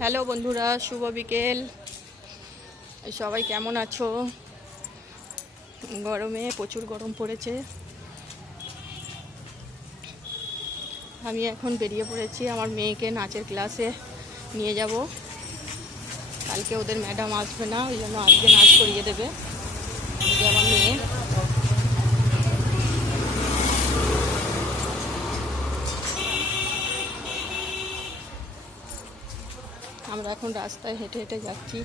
Hello বন্ধুরা, শুভ বিকেল। সবাই কেমন আছো? গরমে প্রচুর গরম পড়েছে। আমি এখন বেরিয়ে পড়েছি আমার মেয়েকে নাচের ক্লাসে নিয়ে যাব। কালকে ওদের ম্যাডাম আসবে না, ওই জন্য আজকে নাচ করিয়ে দেবে আমার মেয়ে। আমরা এখন রাস্তায় হেঁটে হেঁটে যাচ্ছি।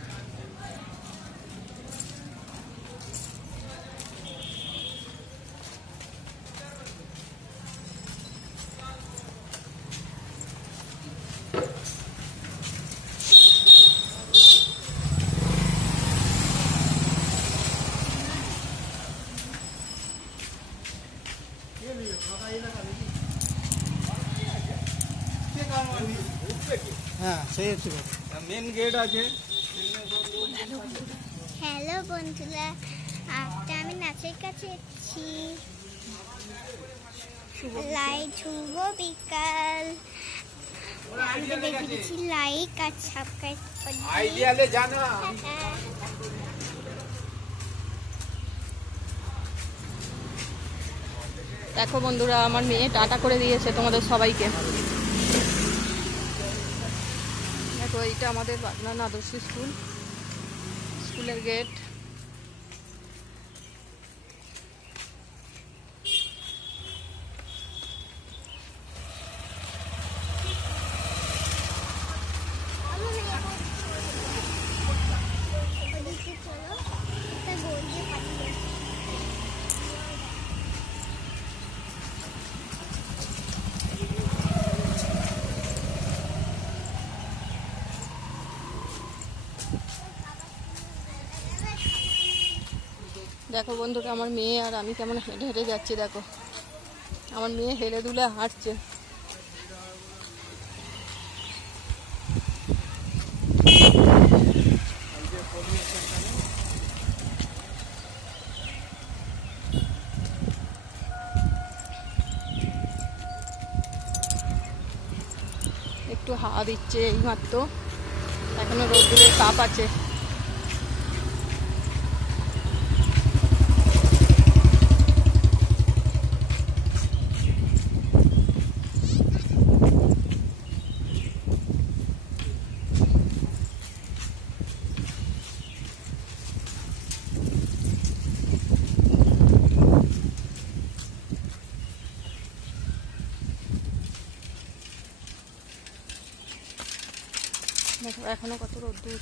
মেন গেট আছে। হ্যালো বন্ধুরা, আজকে আমি নাচের কাছে এসেছি। শুভ বিকাল। আমাদের বেশি লাইক আর সাবস্ক্রাইব করুন। আইডিয়ালে জানা। দেখো বন্ধুরা, আমার মেয়ে টাটা করে দিয়েছে তোমাদের সবাইকে। দেখো, এইটা আমাদের বাগনান আদর্শ স্কুলের গেট। দেখো বন্ধুরা, আমার মেয়ে আর আমি কেমন হেঁটে হেঁটে যাচ্ছি। দেখো, আমার মেয়ে হেলে দুলে হাঁটছে। একটু হাওয়া দিচ্ছে এইমাত্র, এখনো রোদ্দুরের তাপ আছে। দেখো এখনো কত রোদ্দুর।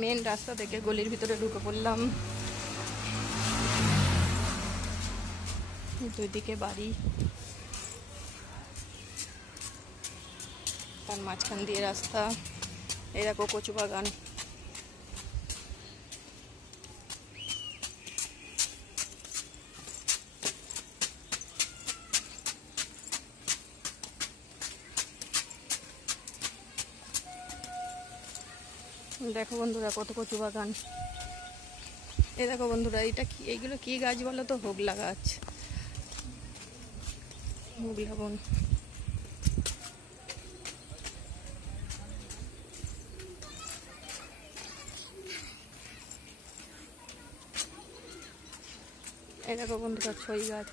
মেন রাস্তা থেকে গলির ভিতরে ঢুকে পড়লাম। দুই দিকে বাড়ি, তার মাঝখান দিয়ে রাস্তা। এই দেখো কচু বাগান। দেখো বন্ধুরা, কত কচু বাগান। এই দেখো বন্ধুরা, এটা কি, এইগুলো কি গাছ বলো তো? হোগলা গাছ, হোগলা বন। এই দেখো বন্ধুরা, ছই গাছ।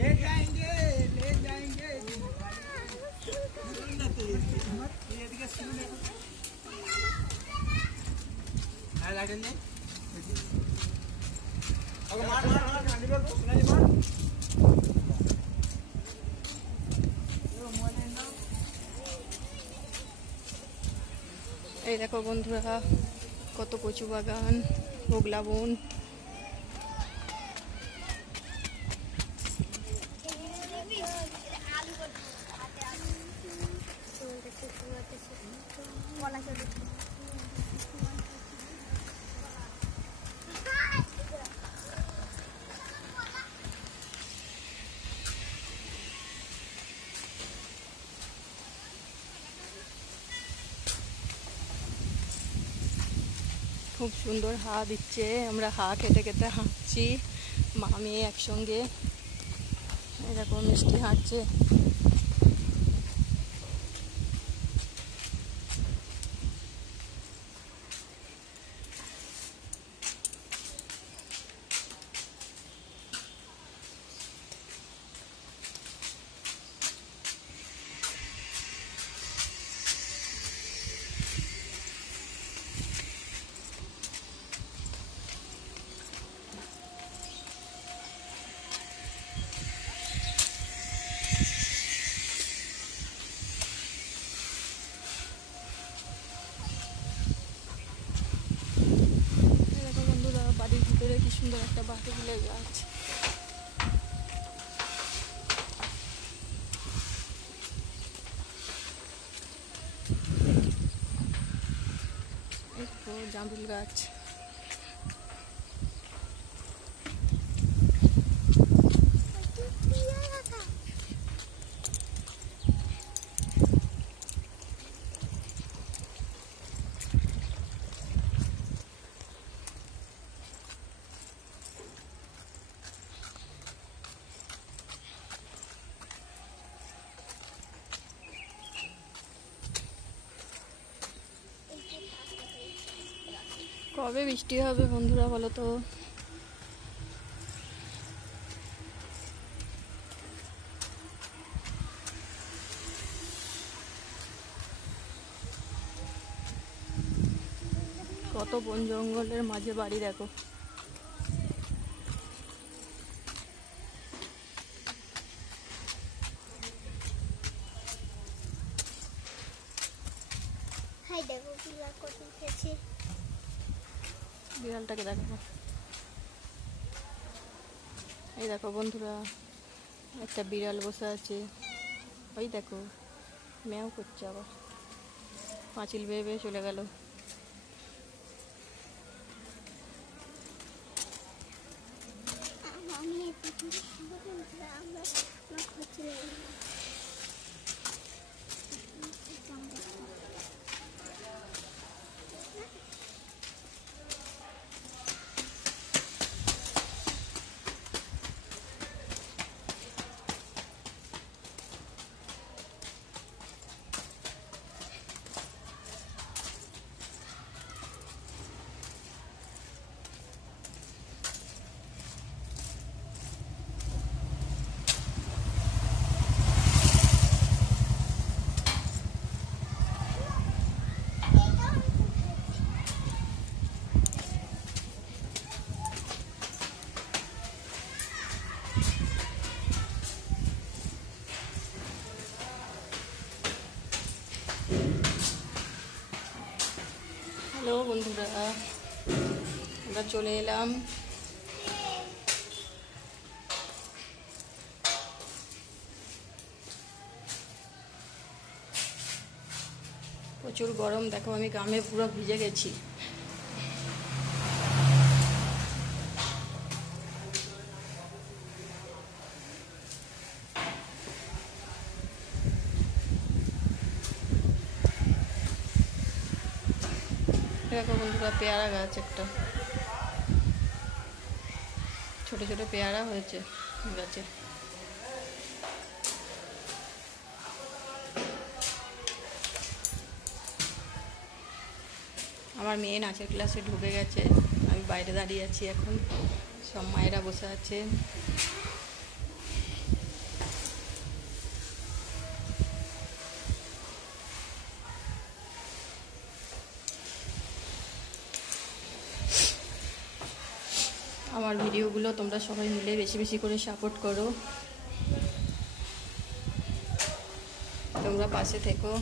ले जाएंगे এই দেখো বন্ধুরা কত কচু বাগান, হোগলা বন। খুব সুন্দর হাওয়া দিচ্ছে, আমরা হাওয়া খেতে খেতে হাঁটছি মা মেয়ে একসঙ্গে। এরকম মিষ্টি হাঁটছে। দেখো বন্ধুরা বাড়ির ভিতরে কি সুন্দর একটা বাঁকুড়িয়া গাছ। একটু জামরুল গাছ। কবে বৃষ্টি হবে বন্ধুরা বলো তো? কত বন জঙ্গলের মাঝে বাড়ি দেখো। হাই দেখো বিড়াল কত উঠেছে। বিড়ালটাকে দেখো। এই দেখো বন্ধুরা একটা বিড়াল বসে আছে। ওই দেখো ম্যাও করছে, আবার পাঁচিল বেয়ে বেয়ে চলে গেল। আমি এই পৃথিবীর আমরা খুঁজছি। হ্যালো বন্ধুরা, আমরা চলে এলাম প্রচুর গরম। দেখো আমি গামে পুরো ভিজে গেছি। দেখো বন্ধুরা পেয়ারা গাছ, একটা ছোট ছোট পেয়ারা হয়েছে গাছে। আমার মেয়ে নাচের ক্লাসে ঢুকে গেছে, আমি বাইরে দাঁড়িয়ে আছি এখন। সব মায়েরা বসে আছে। আমার ভিডিওগুলো তোমরা সবাই মিলে বেশি বেশি করে সাপোর্ট করো, তোমরা পাশে থেকো।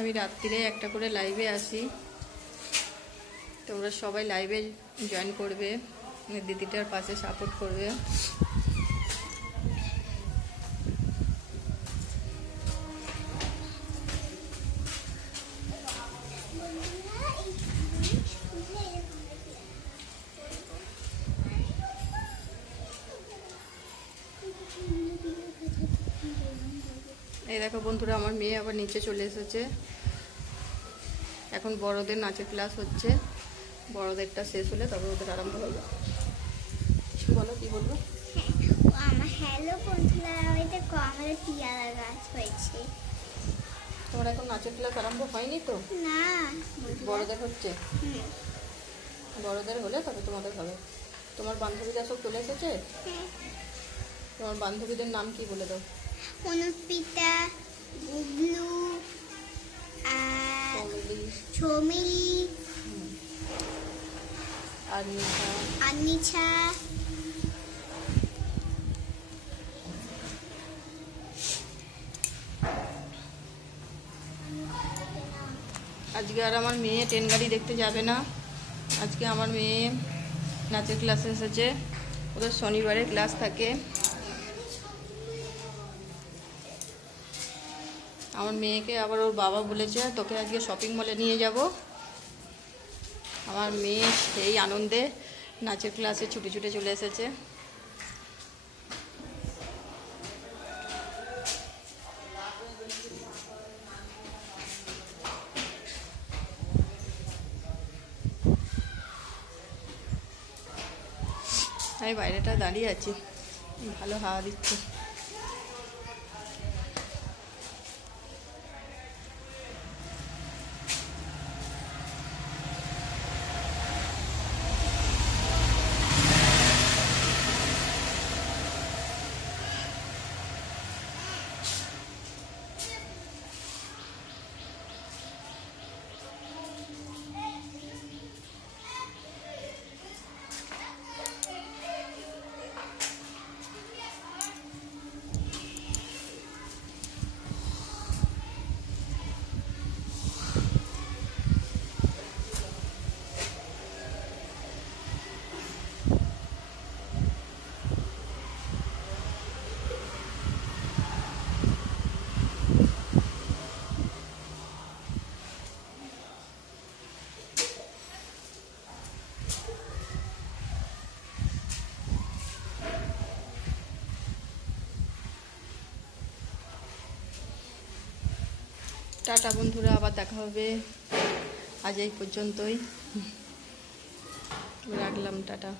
আমি রাত্রিরে একটা করে লাইভে আসি, তোমরা সবাই লাইভে জয়েন করবে, দিদিটার পাশে সাপোর্ট করবে। এই দেখো বন্ধুরা, আমার মেয়ে আবার নিচে চলে এসেছে। এখন বড়দের নাচের ক্লাস হচ্ছে, বড়দেরটা শেষ হলে তবে ওদের আরম্ভ হবে। বলো কি বলবো? আমার হ্যালো বন্ধুরা, ওই দেখো আমাদের পিয়ারা গাছ হয়েছে। তোমার এখন নাচের ক্লাস আরম্ভ হয়নি তো? না, বড়দের হচ্ছে, বড়দের হলে তবে তোমাদের হবে। তোমার বান্ধবীরা সব চলে এসেছে? তোমার বান্ধবীদের নাম কি বলে দাও? অনুপিতা, বুবলু, আর কমলি, ছমিলি, আর নিশা, আনিছা, আজকে আর আমার মেয়ে ট্রেন গাড়ি দেখতে যাবে না। আজকে আমার মেয়ে নাচের ক্লাসে এসেছে, ওদের শনিবারে ক্লাস থাকে। আমার মেয়েকে আবার ওর বাবা বলেছে তোকে আজকে শপিং মলে নিয়ে যাব। আমার মেয়ে সেই আনন্দে নাচের ক্লাসে ছুটে ছুটে চলে এসেছে। আমি বাইরেটা দাঁড়িয়ে আছি, ভালো হাওয়া দিচ্ছে। টাটা বন্ধুরা, আবার দেখা হবে। আজ এই পর্যন্তই, রাখলাম, টাটা।